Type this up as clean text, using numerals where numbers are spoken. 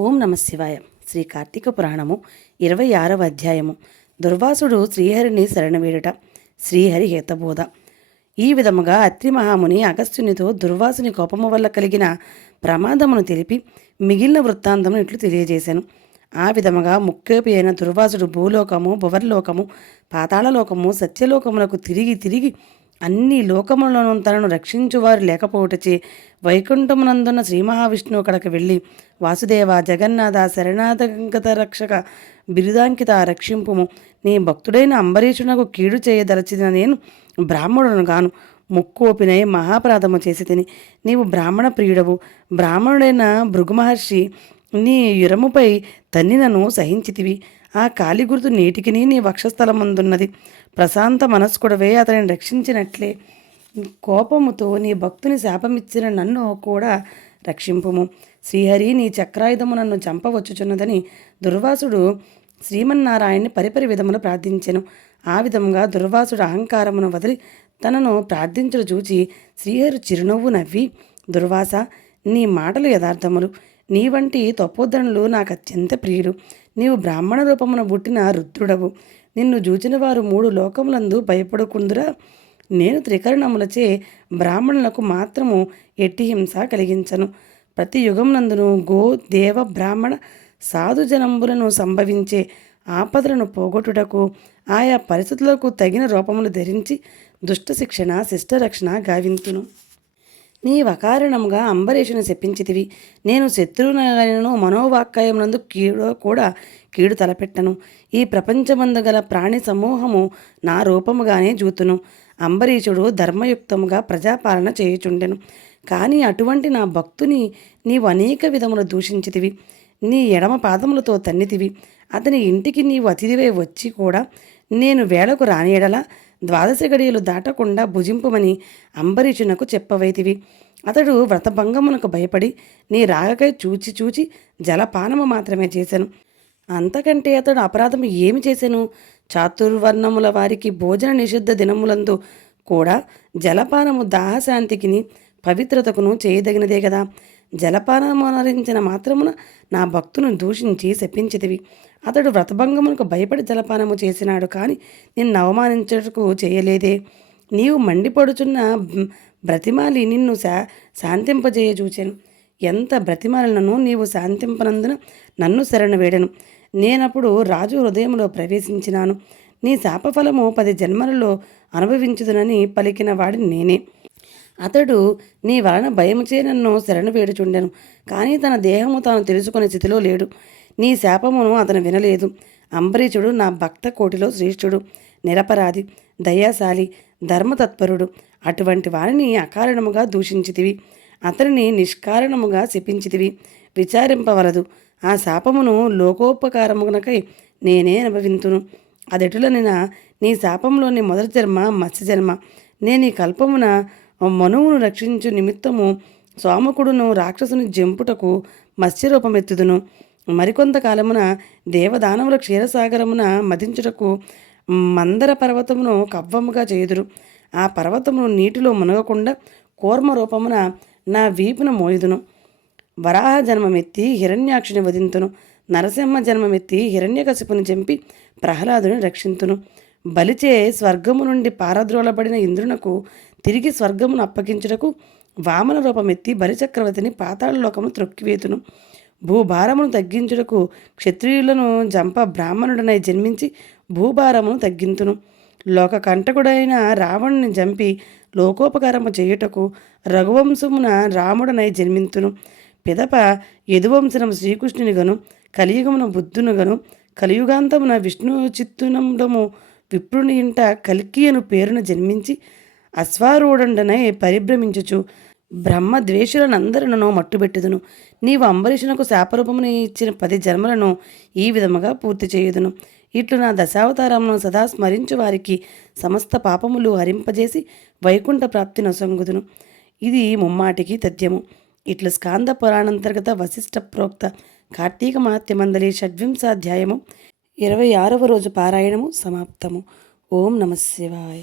ఓం నమ శివాయ. శ్రీ కార్తీక పురాణము 26వ అధ్యాయము. దుర్వాసుడు శ్రీహరిని శరణవేడుట. శ్రీహరి హితబోధ. ఈ విధముగా అత్రి మహాముని అగస్త్యునితో దుర్వాసుని కోపము వల్ల కలిగిన ప్రమాదమును తెలిపి మిగిలిన వృత్తాంతమును ఇట్లు తెలియజేశాను. ఆ విధముగా ముక్కేపి అయిన దుర్వాసుడు భూలోకము, భువర్లోకము, పాతాళలోకము, సత్యలోకములకు తిరిగి తిరిగి అన్ని లోకములను తనను రక్షించువారు లేకపోవటచే వైకుంఠమునందున్న శ్రీ మహావిష్ణువు కడకు వెళ్ళి, వాసుదేవ, జగన్నాథ, శరణాగత రక్షక, బిరుదాంకిత, రక్షింపుము. నీ భక్తుడైన అంబరీషునకు కీడు చేయదలచిన నేను బ్రాహ్మణులను గాను ముక్కోపినై మహాపరాధము చేసి తిని. నీవు బ్రాహ్మణ ప్రియుడవు. బ్రాహ్మణుడైన భృగు మహర్షి నీ యురముపై తన్నినను సహించితివి. ఆ కాలి గుర్తు నేటికి నీ వక్షస్థలమందున్నది. ప్రశాంత మనస్కుడవే అతనిని రక్షించినట్లే కోపముతో నీ భక్తుని శాపమిచ్చిన నన్ను కూడా రక్షింపుము. శ్రీహరి నీ చక్రాయుధము నన్ను చంపవచ్చుచున్నదని దుర్వాసుడు శ్రీమన్నారాయణ్ణి పరిపరి విధములు ప్రార్థించెను. ఆ విధముగా దుర్వాసుడు అహంకారమును వదిలి తనను ప్రార్థించుడు చూచి శ్రీహరి చిరునవ్వు నవ్వి, దుర్వాస, నీ మాటలు యథార్థములు. నీ వంటి తపోధనులు నాకు అత్యంత ప్రియులు. నీవు బ్రాహ్మణ రూపమున పుట్టిన రుద్రుడవు. నిన్ను చూచిన వారు 3 లోకములందు భయపడుకుందురా. నేను త్రికరణములచే బ్రాహ్మణులకు మాత్రము ఎట్టి హింస కలిగించను. ప్రతి యుగమునందును గో, దేవ, బ్రాహ్మణ, సాధుజనంబులను సంభవించే ఆపదలను పోగొట్టుటకు ఆయా పరిస్థితులకు తగిన రూపములు ధరించి దుష్ట శిక్షణ, శిష్టరక్షణ గావింతును. నీ వకారణముగా అంబరీషుని శపించితివి. నేను శత్రువునను మనోవాక్కాయమునందు కూడా కీడు తలపెట్టను. ఈ ప్రపంచమందు గల ప్రాణి సమూహము నా రూపముగానే జూతును. అంబరీషుడు ధర్మయుక్తముగా ప్రజాపాలన చేయుచుండెను. కానీ అటువంటి నా భక్తుని నీవు అనేక విధములు దూషించితివి. నీ ఎడమ పాదములతో తన్నితివి. అతని ఇంటికి నీవు అతిథివై వచ్చి కూడా నేను వేళకు రానియడలా 12 గడియలు దాటకుండా భుజింపుమని అంబరీషునకు చెప్పవైతివి. అతడు వ్రతభంగమునకు భయపడి నీ రాగకై చూచి జలపానము మాత్రమే చేశాను. అంతకంటే అతడు అపరాధము ఏమి చేశాను? చాతుర్వర్ణముల వారికి భోజన నిషిద్ధ దినములందు కూడా జలపానము దాహశాంతికిని పవిత్రతకును చేయదగినదే కదా. జలపానమనరించిన మాత్రమున నా భక్తును దూషించి శపించితివి. అతడు వ్రతభంగమునకు భయపడి జలపానము చేసినాడు, కానీ నిన్ను అవమానించటకు చేయలేదే. నీవు మండిపడుచున్న బ్రతిమాలి నిన్ను శాంతింపజేయ చూచాను. ఎంత బ్రతిమాలను నీవు శాంతింపనందున నన్ను శరణు వేడను. నేనప్పుడు రాజు హృదయంలో ప్రవేశించినాను. నీ శాపఫలము 10 జన్మలలో అనుభవించుదునని పలికిన వాడిని నేనే. అతడు నీ వలన భయముచే నన్ను శరణు వేడుచుండెను, కానీ తన దేహము తాను తెలుసుకునే స్థితిలో లేడు. నీ శాపమును అతను వినలేదు. అంబరీషుడు నా భక్త కోటిలో శ్రేష్ఠుడు, నిరపరాధి, దయాశాలి, ధర్మతత్పరుడు. అటువంటి వారిని అకారణముగా దూషించితివి. అతనిని నిష్కారణముగా శపించితివి. విచారింపవలదు. ఆ శాపమును లోకోపకారమునకై నేనే అనుభవింతును. అదెటులనిన నీ శాపంలోని మొదటి జన్మ మత్స్య జన్మ. నేను ఈ కల్పమున మనువును రక్షించు నిమిత్తము సోమకుడును రాక్షసుని జంపుటకు మత్స్యరూపమెత్తుదును. మరికొంతకాలమున దేవదానముల క్షీరసాగరమున మదించుటకు మందర పర్వతమును కవ్వముగా చేయుదురు. ఆ పర్వతమును నీటిలో మునగకుండా కూర్మ రూపమున నా వీపున మోయుదును. వరాహ జన్మమెత్తి హిరణ్యాక్షుని వధింతును. నరసింహ జన్మమెత్తి హిరణ్యకశిపుని చంపి ప్రహ్లాదుని రక్షింతును. బలిచే స్వర్గము నుండి పారద్రోలబడిన ఇంద్రునకు తిరిగి స్వర్గమును అప్పగించుటకు వామన రూపమెత్తి బలిచక్రవర్తిని పాతాళలోకమును త్రొక్కివేతును. భూభారమును తగ్గించుటకు క్షత్రియులను జంప బ్రాహ్మణుడనై జన్మించి భూభారమును తగ్గింతును. లోకకంటకుడైన రావణుని జంపి లోకోపకారము చేయుటకు రఘువంశమున రాముడనై జన్మింతును. పిదప యదువంశనము శ్రీకృష్ణునిగను, కలియుగమున బుద్ధునుగను, కలియుగాంతమున విష్ణు చిత్తునందము విప్రుని ఇంట కల్కియను పేరున జన్మించి అశ్వారూఢండనై పరిభ్రమించుచు బ్రహ్మద్వేషులనందరినను మట్టుబెట్టుదును. నీవు అంబరీషునకు శాపరూపముని ఇచ్చిన 10 జన్మలను ఈ విధముగా పూర్తి చేయుదును. ఇట్లు నా దశావతారమును సదా స్మరించు వారికి సమస్త పాపములు హరింపజేసి వైకుంఠ ప్రాప్తి నొసంగుదును. ఇది ముమ్మాటికి తథ్యము. ఇట్లు స్కాంద పురాణంతర్గత వశిష్ఠ ప్రోక్త కార్తీక మహాత్యమందలి షడ్వింశాధ్యాయము 26వ రోజు పారాయణము సమాప్తము. ఓం నమ శివాయ.